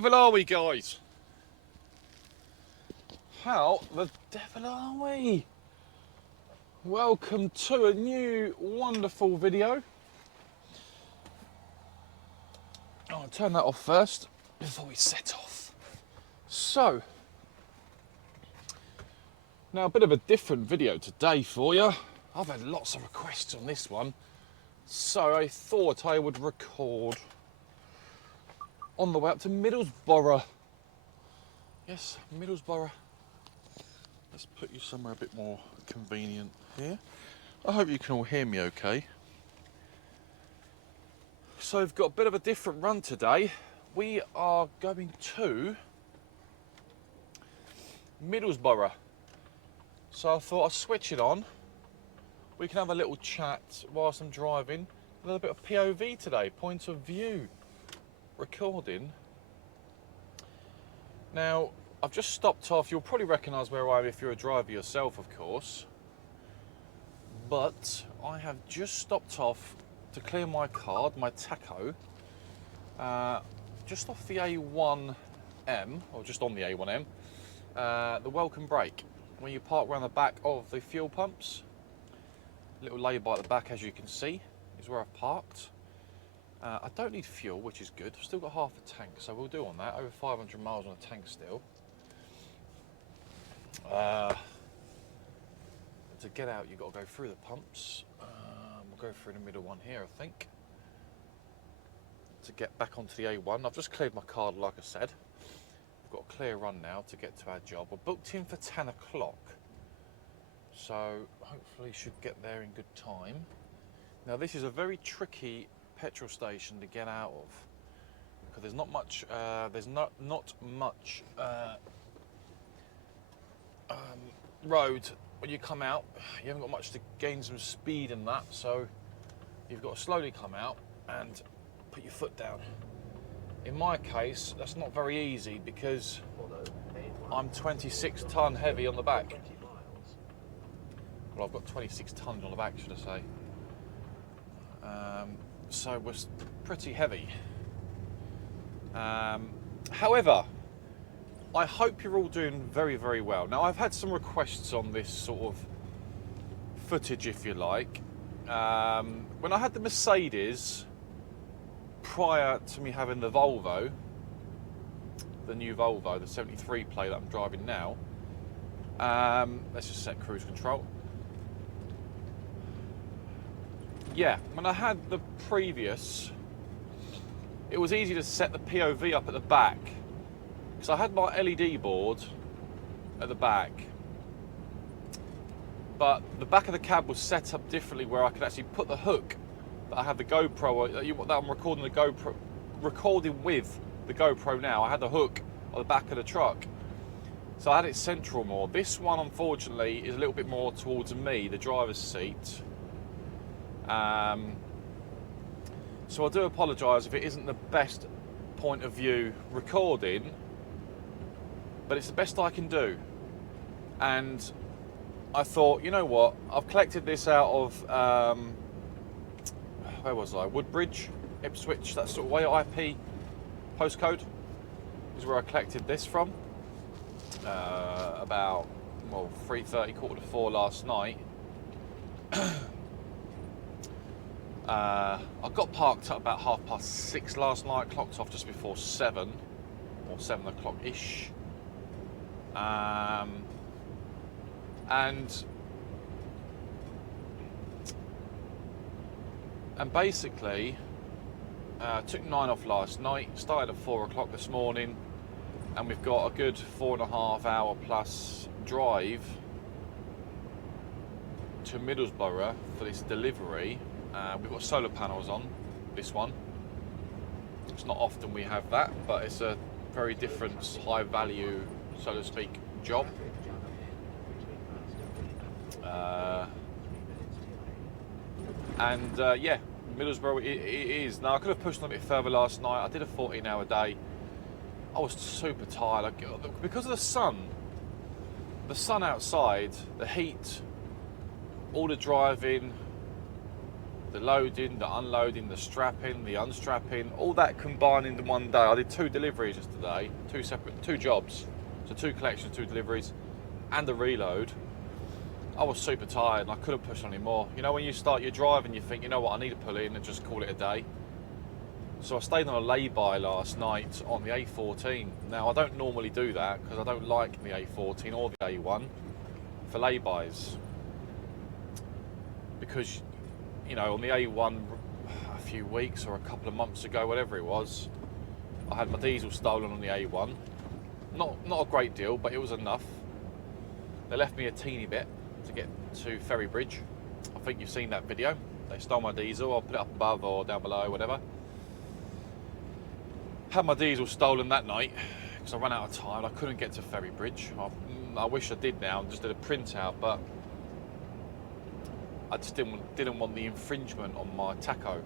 devil are we, guys? How the devil are we? Welcome to a new wonderful video. I'll turn that off first before we set off. So, now a bit of a different video today for you. I've had lots of requests on this one, so I thought I would record on the way up to Middlesbrough. Yes, Middlesbrough. Let's put you somewhere a bit more convenient here. I hope you can all hear me okay. So we've got a bit of a different run today. We are going to Middlesbrough. So I thought I'd switch it on. We can have a little chat whilst I'm driving. A little bit of POV today, point of view recording. Now, I've just stopped off. You'll probably recognise where I am if you're a driver yourself, of course. But I have just stopped off to clear my card, my tacho, just off the A1M, or just on the A1M, the welcome break. When you park around the back of the fuel pumps, little lay-by at the back, as you can see, is where I've parked. I don't need fuel, which is good. I've still got half a tank, so we'll do on that. Over 500 miles on a tank still. To get out, you've got to go through the pumps. We'll go through the middle one here, I think. To get back onto the A1. I've just cleared my card, like I said. We've got a clear run now to get to our job. We're booked in for 10 o'clock. So hopefully should get there in good time. Now this is a very tricky petrol station to get out of because there's not much road when you come out. You haven't got much to gain some speed in that, so you've got to slowly come out and put your foot down. In my case, that's not very easy because I'm 26 ton heavy on the back. Well, I've got 26 tons on the back, should I say. So it was pretty heavy. However, I hope you're all doing very, very well. Now, I've had some requests on this sort of footage, if you like. When I had the Mercedes, prior to me having the Volvo, the new Volvo, the 73 plate that I'm driving now, let's just set cruise control. Yeah, when I had the previous, it was easy to set the POV up at the back because I had my LED board at the back, but the back of the cab was set up differently where I could actually put the hook that I have the GoPro, that I'm recording with the GoPro now. I had the hook on the back of the truck, so I had it central more. This one, unfortunately, is a little bit more towards me, the driver's seat. So I do apologise if it isn't the best point of view recording, but it's the best I can do. And I thought, you know what, I've collected this out of, where was I? Woodbridge, Ipswich, that sort of way, IP postcode is where I collected this from. About, well, 3:30, 3:45 last night. I got parked up about 6:30 last night, clocked off just before 7 or 7 o'clock-ish. And basically, took 9 off last night, started at 4 o'clock this morning, and we've got a good 4.5 hour plus drive to Middlesbrough for this delivery. We've got solar panels on this one. It's not often we have that, but it's a very different, high value, so to speak, job. Yeah, Middlesbrough it is. Now I could have pushed on a bit further last night. I did a 14-hour day. I was super tired because of the sun outside, the heat, all the driving. the loading, the unloading, the strapping, the unstrapping, all that combined into one day. I did 2 deliveries yesterday, 2 jobs, so 2 collections, 2 deliveries, and a reload. I was super tired and I couldn't push on anymore. You know, when you start your drive and you think, you know what, I need to pull in and just call it a day. So I stayed on a lay-by last night on the A14. Now, I don't normally do that because I don't like the A14 or the A1 for lay-bys. Because, you know, on the A1 a few weeks or a couple of months ago, whatever it was, I had my diesel stolen on the A1. Not a great deal, but it was enough. They left me a teeny bit to get to Ferry Bridge. I think you've seen that video. They stole my diesel. I'll put it up above or down below, whatever. Had my diesel stolen that night because I ran out of time. I couldn't get to Ferry Bridge. I wish I did now and just did a printout, but I just didn't want the infringement on my tacho.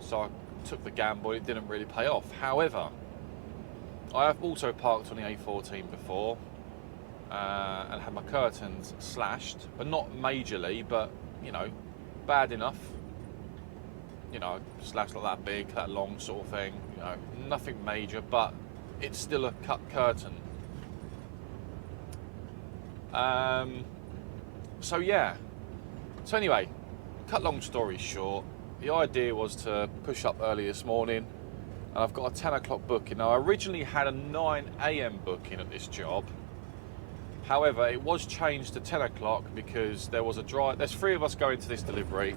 So I took the gamble. It didn't really pay off. However, I have also parked on the A14 before and had my curtains slashed, but not majorly, but, you know, bad enough. You know, slashed like that big, that long sort of thing. You know, nothing major, but it's still a cut curtain. So yeah. So anyway, cut long story short, the idea was to push up early this morning, and I've got a 10 o'clock booking. Now, I originally had a 9 a.m. booking at this job. However, it was changed to 10 o'clock because there was a drive. There's 3 of us going to this delivery.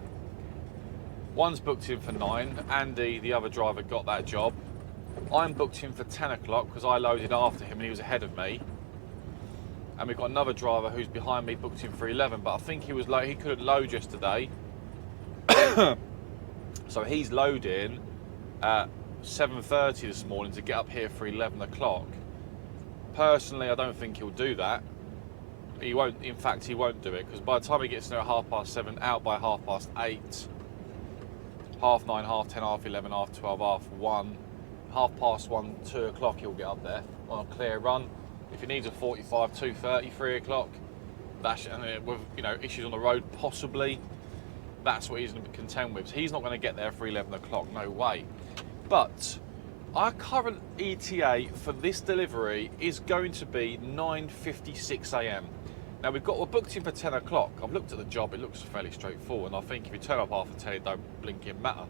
One's booked in for 9. Andy, the other driver, got that job. I'm booked in for 10 o'clock because I loaded after him and he was ahead of me. And we've got another driver who's behind me booked in for 11, but I think he was he couldn't load yesterday. So he's loading at 7:30 this morning to get up here for 11 o'clock. Personally, I don't think he'll do that. He won't. In fact, he won't do it because by the time he gets there at 7:30, out by 8:30, 9:30, 10:30, 11:30, 12:30, 1:30, 1:30, 2 o'clock he'll get up there on a clear run. If he needs a 45, 2:30, 3 o'clock, that's, and with, you know, issues on the road possibly, that's what he's going to be content with. He's not going to get there for 11 o'clock, no way. But our current ETA for this delivery is going to be 9:56 a.m. Now we're booked in for 10 o'clock. I've looked at the job, it looks fairly straightforward, and I think if you turn up after 10, it don't blinking matter.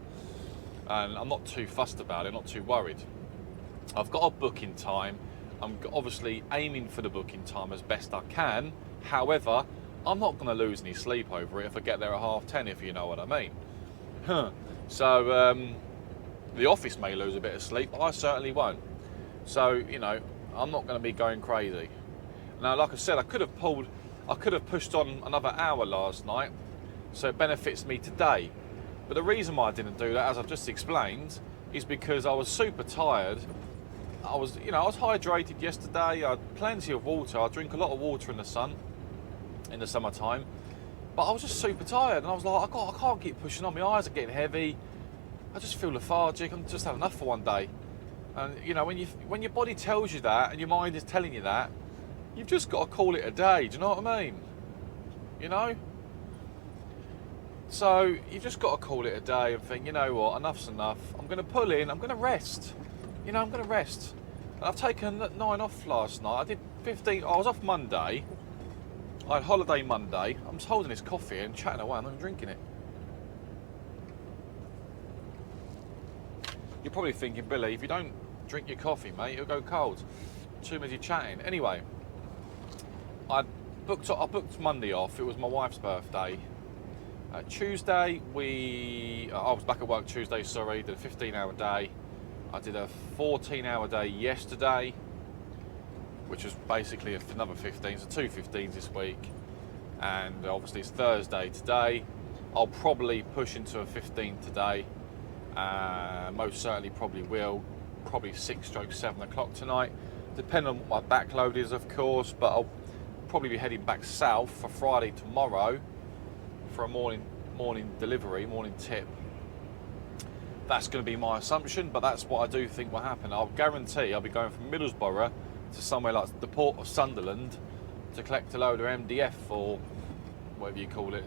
And I'm not too fussed about it, not too worried. I've got a booking time. I'm obviously aiming for the booking time as best I can. However, I'm not going to lose any sleep over it if I get there at 10:30, if you know what I mean. So the office may lose a bit of sleep, but I certainly won't. So, you know, I'm not going to be going crazy. Now, like I said, I could have pushed on another hour last night, so it benefits me today. But the reason why I didn't do that, as I've just explained, is because I was super tired. I was hydrated yesterday. I had plenty of water. I drink a lot of water in the sun, in the summertime. But I was just super tired, and I was like, I can't keep pushing on. My eyes are getting heavy. I just feel lethargic. I'm just had enough for one day. And you know, when your body tells you that, and your mind is telling you that, you've just got to call it a day. Do you know what I mean? You know. So you've just got to call it a day and think, you know what, enough's enough. I'm going to pull in. I'm going to rest. You know, I'm going to rest. And I've taken 9 off last night. I did 15. I was off Monday. I had holiday Monday. I'm just holding this coffee and chatting away. I'm not drinking it. You're probably thinking, Billy, if you don't drink your coffee, mate, it'll go cold. Too busy chatting. Anyway, I booked Monday off. It was my wife's birthday. Tuesday, I was back at work Tuesday, sorry, did a 15-hour day. I did a 14-hour day yesterday, which was basically another 15, so 2 15s this week. And obviously it's Thursday today. I'll probably push into a 15 today. Most certainly probably will. Probably 6/7 o'clock tonight. Depending on what my backload is, of course, but I'll probably be heading back south for Friday tomorrow for a morning delivery, morning tip. That's going to be my assumption, but that's what I do think will happen. I'll guarantee I'll be going from Middlesbrough to somewhere like the port of Sunderland to collect a load of MDF or whatever you call it.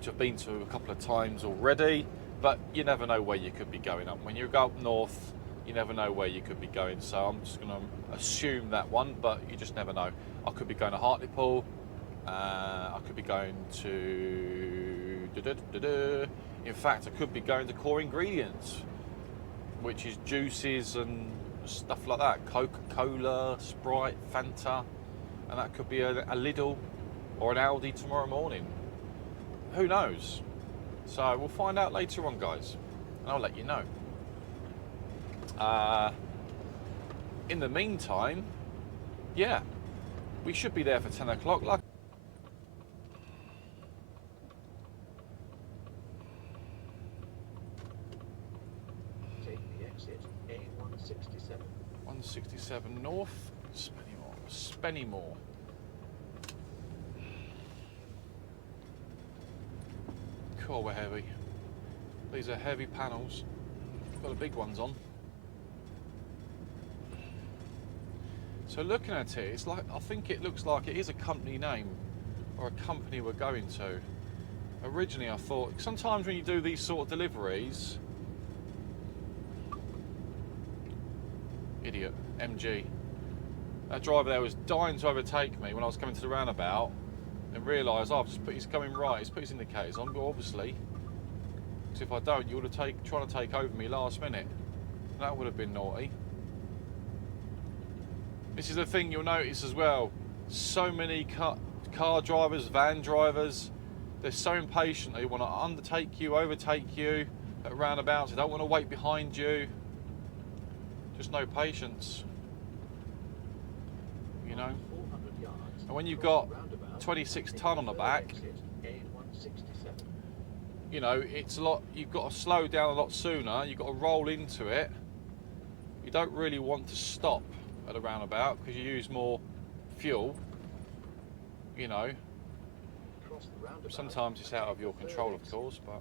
which I've been to a couple of times already, but you never know where you could be going up. When you go up north, you never know where you could be going, so I'm just going to assume that one, but you just never know. I could be going to Hartlepool, I could be going to... In fact, I could be going to Core Ingredients, which is juices and stuff like that. Coca-Cola, Sprite, Fanta, and that could be a Lidl or an Aldi tomorrow morning. Who knows? So we'll find out later on, guys, and I'll let you know. In the meantime, yeah, we should be there for 10 o'clock. Like take the exit A167. 167 north, Spennymoor. Cool, we're heavy. These are heavy panels. Got the big ones on. So looking at it, it's like, I think it looks like it is a company name or a company we're going to. Originally I thought, sometimes when you do these sort of deliveries, idiot, MG. That driver there was dying to overtake me when I was coming to the roundabout and realised, oh, I've just put, he's coming right, he's put his indicators on, but obviously, because if I don't, you would have trying to take over me last minute. That would have been naughty. This is the thing you'll notice as well. So many car drivers, van drivers, they're so impatient. They want to undertake you, overtake you at roundabouts. They don't want to wait behind you. Just no patience. You know? And when you've got 26 tonne on the back, you know, it's a lot, you've got to slow down a lot sooner. You've got to roll into it. You don't really want to stop at a roundabout because you use more fuel, you know. Sometimes it's out of your control, of course, but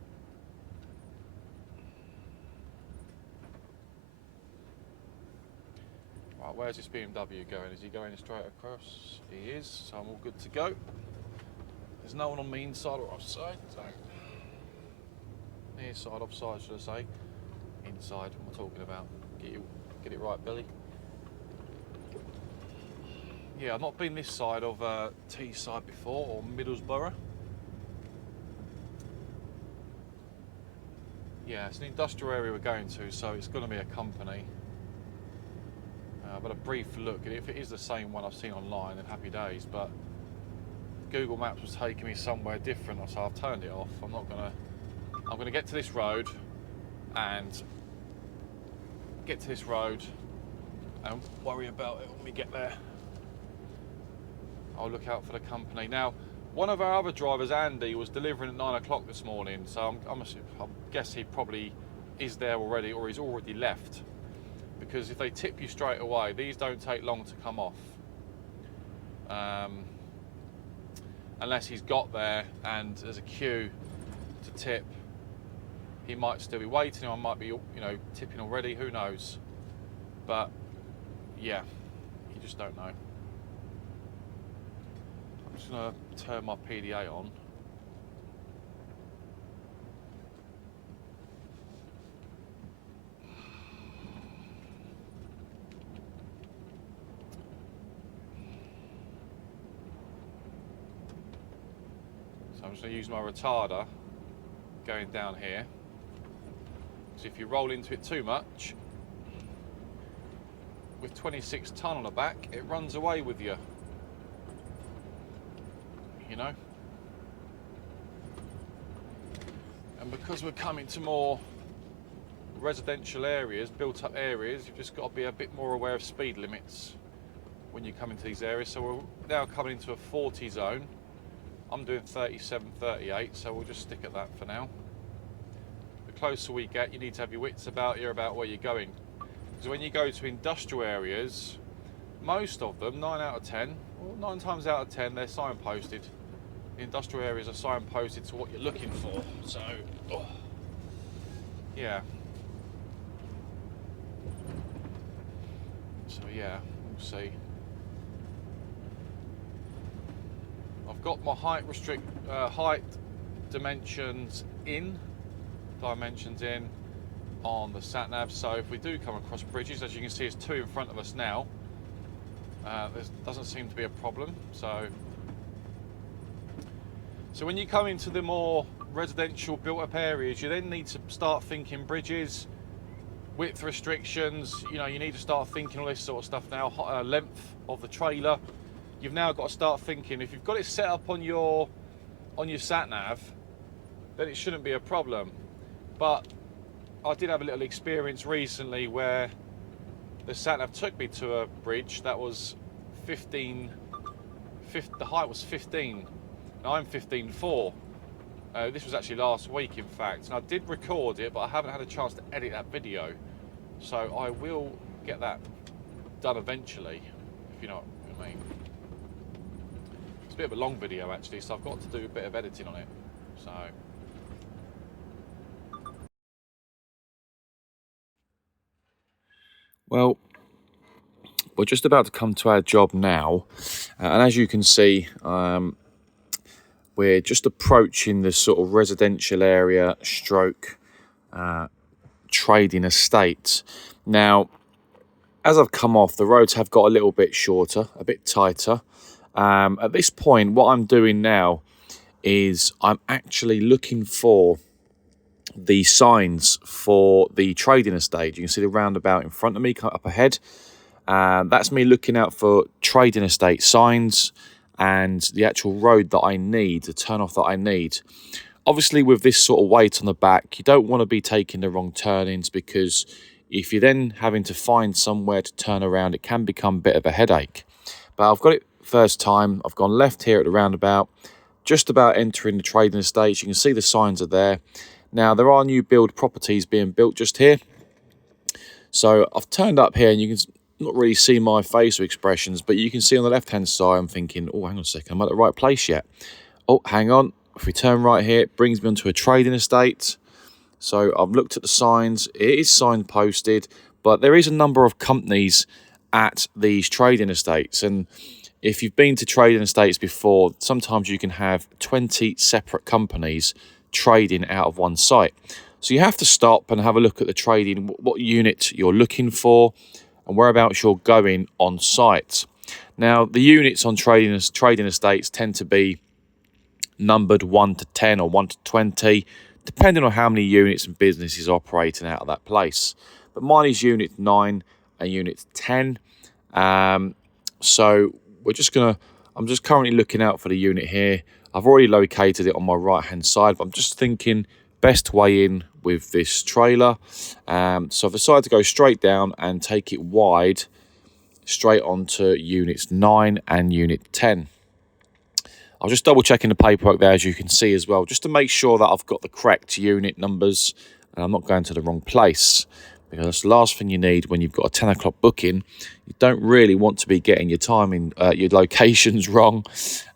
right, where's this BMW going? Is he going straight across? He is, so I'm all good to go. There's no one on me inside or offside, so near side, offside should I say. Inside, what am I talking about? Get it right, Billy. Yeah, I've not been this side of Teesside before, or Middlesbrough. Yeah, it's an industrial area we're going to, so it's going to be a company. But a brief look at it. If it is the same one I've seen online, then happy days. But Google Maps was taking me somewhere different, so I've turned it off. I'm going to get to this road and worry about it when we get there. I'll look out for the company. Now, one of our other drivers, Andy, was delivering at 9 o'clock this morning, so I guess he probably is there already, or he's already left. Because if they tip you straight away, these don't take long to come off. Unless he's got there and there's a queue to tip, he might still be waiting, or might be, you know, tipping already, who knows. But, yeah, you just don't know. I'm just going to turn my PDA on. So I'm just going to use my retarder going down here. So if you roll into it too much, with 26 tonne on the back, it runs away with you. You know? And because we're coming to more residential areas, built up areas, you've just got to be a bit more aware of speed limits when you come into these areas. So we're now coming into a 40 zone. I'm doing 37, 38, so we'll just stick at that for now. The closer we get, you need to have your wits about you about where you're going. Because when you go to industrial areas, most of them, 9 out of 10, or 9 times out of 10, they're signposted. The industrial areas are signposted to what you're looking for. So, yeah. So yeah, we'll see. I've got my height dimensions in on the sat nav. So if we do come across bridges, as you can see, there's 2 in front of us now. There doesn't seem to be a problem. So when you come into the more residential built-up areas, you then need to start thinking bridges, width restrictions. You know, you need to start thinking all this sort of stuff now. Length of the trailer. You've now got to start thinking, if you've got it set up on your sat nav, then it shouldn't be a problem. But I did have a little experience recently where the sat nav took me to a bridge that was 15, the height was 15. Now I'm 15.4. This was actually last week, in fact, and I did record it, but I haven't had a chance to edit that video. So I will get that done eventually, if you know what I mean. It's a bit of a long video actually, so I've got to do a bit of editing on it. So. Well, we're just about to come to our job now, and as you can see, we're just approaching the sort of residential area stroke trading estate. Now, as I've come off, the roads have got a little bit shorter, a bit tighter. At this point, what I'm doing now is I'm actually looking for the signs for the trading estate. You can see the roundabout in front of me up ahead. That's me looking out for trading estate signs and the actual road that I need, the turn off that I need. Obviously, with this sort of weight on the back, you don't want to be taking the wrong turnings, because if you're then having to find somewhere to turn around, it can become a bit of a headache. But I've got it first time. I've gone left here at the roundabout, just about entering the trading estates. You can see the signs are there. Now, there are new build properties being built just here. So I've turned up here, and you can not really see my facial expressions, but you can see on the left-hand side, I'm thinking, oh, hang on a second, am I at the right place yet? Oh, hang on. If we turn right here, it brings me onto a trading estate. So I've looked at the signs. It is signposted, but there is a number of companies at these trading estates. And if you've been to trading estates before, sometimes you can have 20 separate companies trading out of one site. So you have to stop and have a look at the trading, what unit you're looking for, and whereabouts you're going on site. Now, the units on trading estates tend to be numbered 1 to 10 or 1 to 20, depending on how many units and businesses are operating out of that place. But mine is unit 9 and unit 10. So I'm just currently looking out for the unit here. I've already located it on my right hand side, but I'm just thinking best way in with this trailer. So I've decided to go straight down and take it wide straight onto units 9 and unit 10. I was just double checking the paperwork there, as you can see as well, just to make sure that I've got the correct unit numbers and I'm not going to the wrong place, because that's the last thing you need when you've got a 10 o'clock booking. You don't really want to be getting your timing, your locations wrong.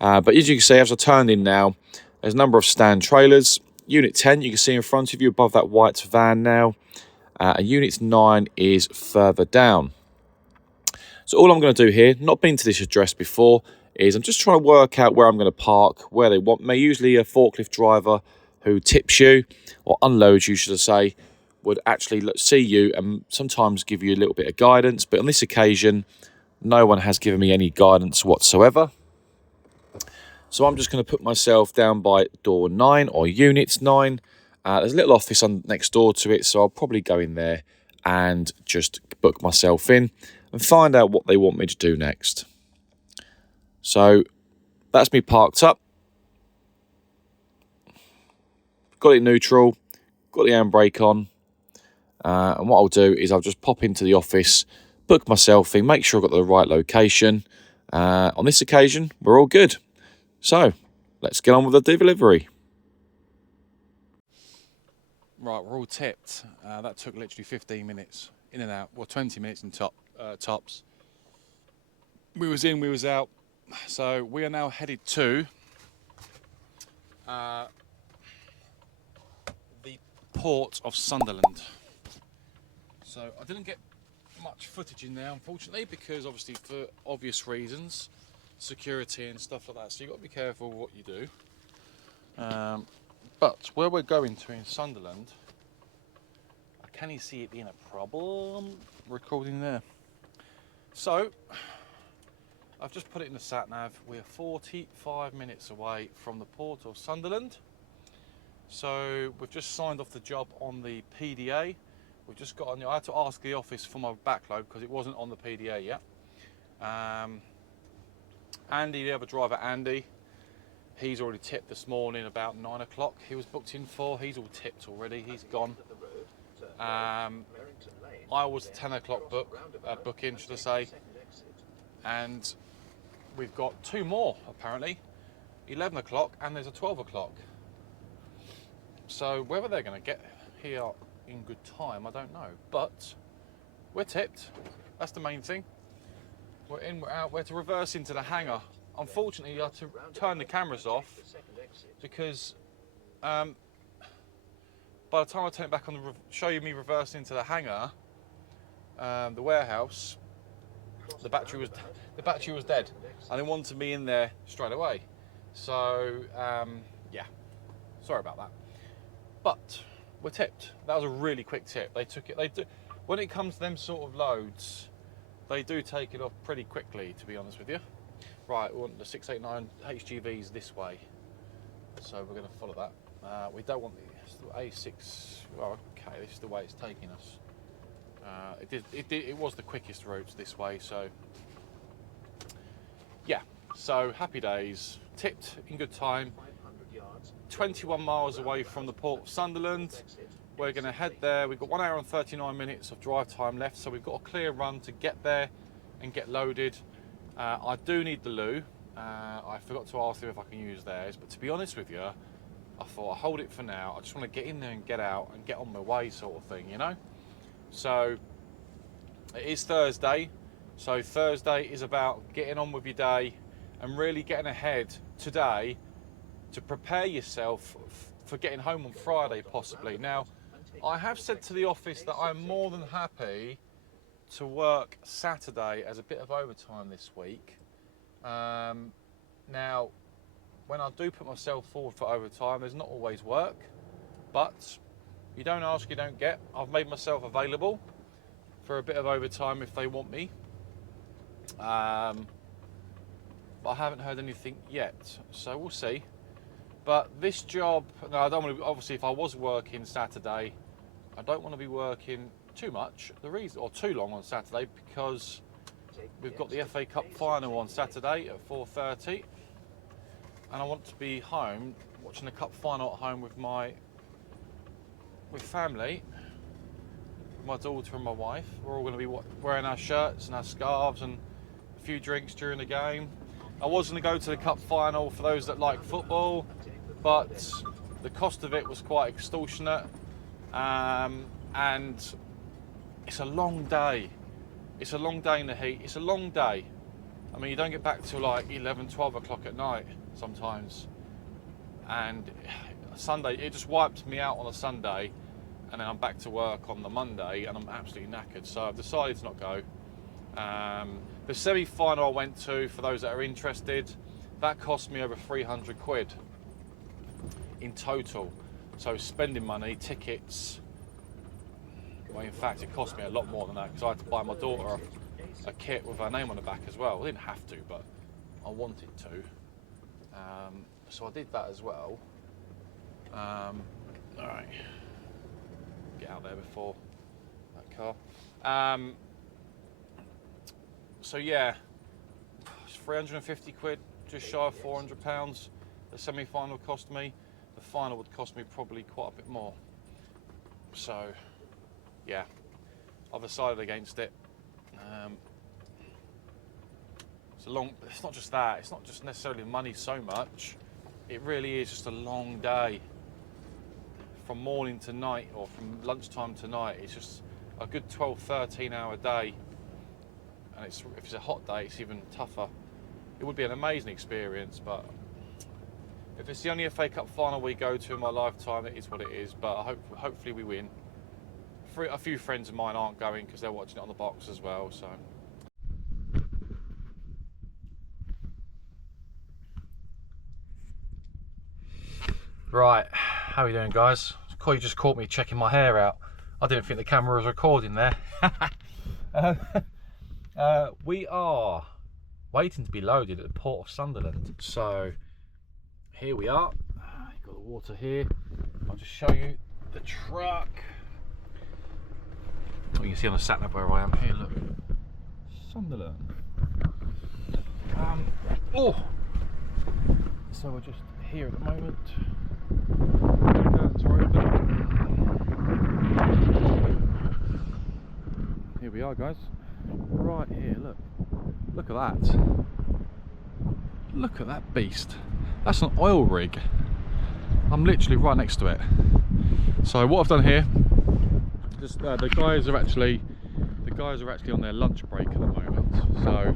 But as you can see, as I turned in now, there's a number of stand trailers. Unit 10, you can see in front of you above that white van now. And unit 9 is further down. So all I'm going to do here, not been to this address before, is I'm just trying to work out where I'm going to park, where they want me. Usually a forklift driver who tips you, or unloads you, should I say, would actually see you and sometimes give you a little bit of guidance. But on this occasion, no one has given me any guidance whatsoever. So I'm just going to put myself down by door 9 or unit 9. There's a little office next door to it, so I'll probably go in there and just book myself in and find out what they want me to do next. So that's me parked up. Got it neutral, got the handbrake on. And what I'll do is I'll just pop into the office, book myself in, make sure I've got the right location. On this occasion, we're all good. So let's get on with the delivery. Right, we're all tipped. That took literally 15 minutes in and out, well 20 minutes in tops. We was in, we was out. So we are now headed to the port of Sunderland. So I didn't get much footage in there, unfortunately, because obviously for obvious reasons, security and stuff like that. So you've got to be careful what you do. But where we're going to in Sunderland, can you see it being a problem recording there? So I've just put it in the sat nav. We're 45 minutes away from the port of Sunderland. So we've just signed off the job on the PDA. We've just got on. I had to ask the office for my backload because it wasn't on the PDA yet. Andy, the other driver, Andy, he's already tipped this morning about 9 o'clock. He was booked in for. He's all tipped already. He's gone. I was 10 o'clock booking, should I say, and we've got two more apparently, 11 o'clock and there's a 12 o'clock. So whether they're going to get here in good time, I don't know, but we're tipped. That's the main thing. We're in, we're out. We're to reverse into the hangar. Unfortunately, I had to turn the cameras off because by the time I turn it back on, show you me reversing into the hangar, the warehouse, the battery was dead, and they wanted me in there straight away. So yeah, sorry about that. But we're tipped. That was a really quick tip. They took it. They do. When it comes to them sort of loads, they do take it off pretty quickly, to be honest with you. Right, we want the 689 HGVs this way, so we're going to follow that. We don't want the A6. Well, okay, this is the way it's taking us. It was the quickest route this way, so yeah. So happy days. Tipped in good time. 21 miles away from the port of Sunderland. We're going to head there. We've got 1 hour and 39 minutes of drive time left, so we've got a clear run to get there and get loaded. I do need the loo. I forgot to ask them if I can use theirs, but to be honest with you, I thought I'll hold it for now. I just want to get in there and get out and get on my way, sort of thing, you know? So it is Thursday, so Thursday is about getting on with your day and really getting ahead today to prepare yourself for getting home on Friday, possibly. Now, I have said to the office that I'm more than happy to work Saturday as a bit of overtime this week. Now, when I do put myself forward for overtime, there's not always work, but you don't ask, you don't get. I've made myself available for a bit of overtime if they want me. But I haven't heard anything yet, so we'll see. But this job, no, I don't want to. Obviously, if I was working Saturday, I don't want to be working too much. The reason, or too long on Saturday, because we've got the FA Cup final on Saturday at 4:30, and I want to be home watching the cup final at home with family, with my daughter and my wife. We're all going to be wearing our shirts and our scarves and a few drinks during the game. I was going to go to the cup final for those that like football, but the cost of it was quite extortionate, and it's a long day. It's a long day in the heat. It's a long day. I mean, you don't get back till like 11, 12 o'clock at night sometimes, and Sunday, it just wipes me out on a Sunday, and then I'm back to work on the Monday, and I'm absolutely knackered, so I've decided to not go. The semi-final I went to, for those that are interested, that cost me over 300 quid in total. So spending money, tickets, well, in fact it cost me a lot more than that, because I had to buy my daughter a kit with her name on the back as well. I didn't have to, but I wanted to. So I did that as well. Alright, get out there before that car. So yeah, it's 350 quid, just shy of 400 pounds. The semi-final cost me. The final would cost me probably quite a bit more. So yeah, I've decided against it. It's not just that, it's not just necessarily money so much. It really is just a long day. From morning to night, or from lunchtime to night, it's just a good 12, 13 hour day. And if it's a hot day, it's even tougher. It would be an amazing experience, but if it's the only FA Cup final we go to in my lifetime, it is what it is. But hopefully we win. A few friends of mine aren't going because they're watching it on the box as well. So. Right, How are you doing, guys? You just caught me checking my hair out. I didn't think the camera was recording there. We are waiting to be loaded at the Port of Sunderland. So here we are. You've got the water here. I'll just show you the truck. Oh, you can see on the sat nav where I am. Here, look. Sunderland. So we're just here at the moment. Curtains are open. Here we are, guys. Right here, look. Look at that. Look at that beast. That's an oil rig. I'm literally right next to it. So what I've done here, just the guys are actually on their lunch break at the moment. So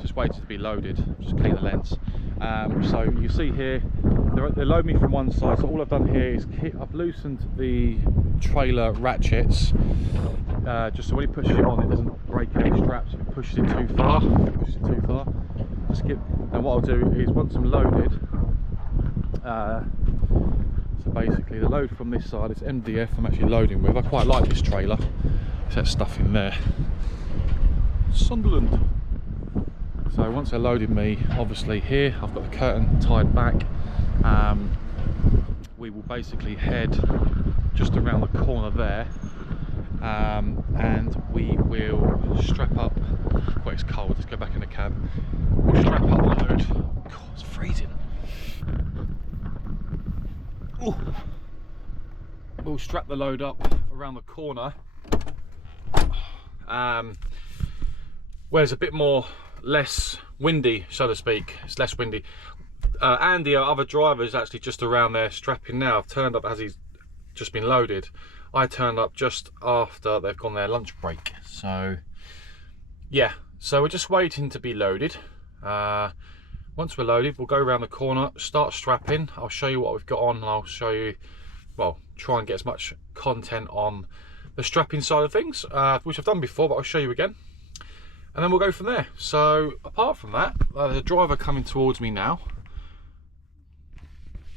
just waiting to be loaded. Just clean the lens. So you see here, they load me from one side. So all I've done here is I've loosened the trailer ratchets, just so when he pushes it on, it doesn't break any straps if it pushes it too far. Then what I'll do is once I'm loaded, so basically the load from this side is MDF. I'm actually loading with. I quite like this trailer. It's that stuff in there. Sunderland. So once they loaded me, obviously here I've got the curtain tied back. We will basically head just around the corner there, and we will strap up. Well, it's cold. Let's go back in the cab. We'll strap up the load. God, it's freezing. Ooh. We'll strap the load up around the corner, where it's a bit less windy, so to speak. It's less windy. And the other driver is actually just around there strapping now. I've turned up as he's just been loaded. I turned up just after they've gone their lunch break. So yeah, so we're just waiting to be loaded. Once we're loaded, we'll go around the corner, start strapping. I'll show you what we've got on, and I'll show you, well, try and get as much content on the strapping side of things, which I've done before, but I'll show you again. And then we'll go from there. So apart from that, there's a driver coming towards me now.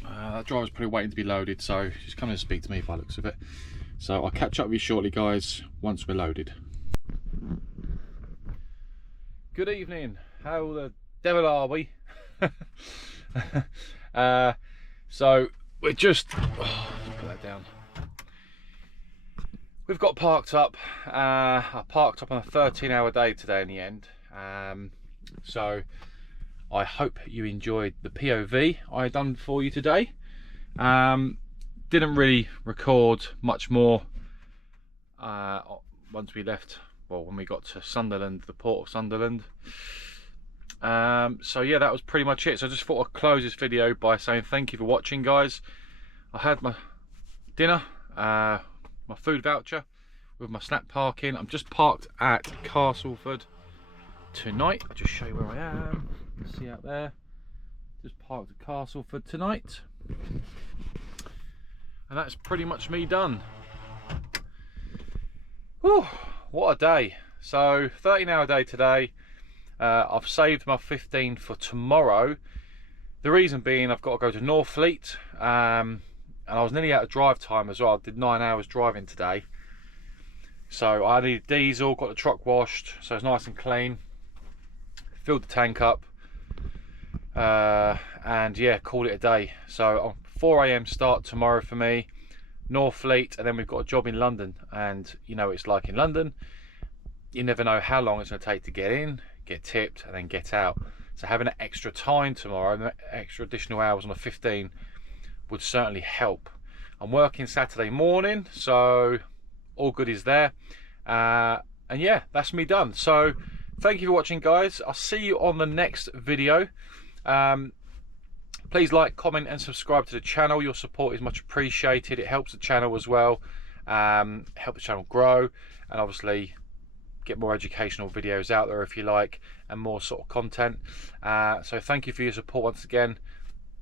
That driver's probably waiting to be loaded, so she's coming to speak to me by the looks of it. So I'll catch up with you shortly, guys, once we're loaded. Good evening. How the devil are we? So we're just put that down. We've got parked up. I parked up on a 13-hour day today in the end. So I hope you enjoyed the POV I done for you today. Didn't really record much more once we left, well, when we got to Sunderland, the Port of Sunderland. So yeah, that was pretty much it. So I just thought I'd close this video by saying thank you for watching, guys. I had my dinner, my food voucher with my snack parking. I'm just parked at Castleford tonight. I'll just show you where I am. You can see out there. Just parked at Castleford tonight. And that's pretty much me done. Whew, what a day. So 13-hour day today. I've saved my 15 for tomorrow. The reason being I've got to go to Northfleet, and I was nearly out of drive time as well. I did 9 hours driving today. So I needed diesel, got the truck washed, so it's nice and clean. Filled the tank up, and yeah, called it a day. So 4 AM start tomorrow for me, Northfleet, and then we've got a job in London. And you know what it's like in London. You never know how long it's going to take to get in, get tipped, and then get out. So having an extra time tomorrow, extra additional hours on a 15 would certainly help. I'm working Saturday morning, so all good is there. And yeah, that's me done. So thank you for watching, guys. I'll see you on the next video. Please like, comment and subscribe to the channel. Your support is much appreciated. It helps the channel as well, help the channel grow, and obviously get more educational videos out there if you like, and more sort of content. So thank you for your support once again.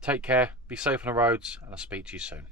Take care, be safe on the roads, and I'll speak to you soon.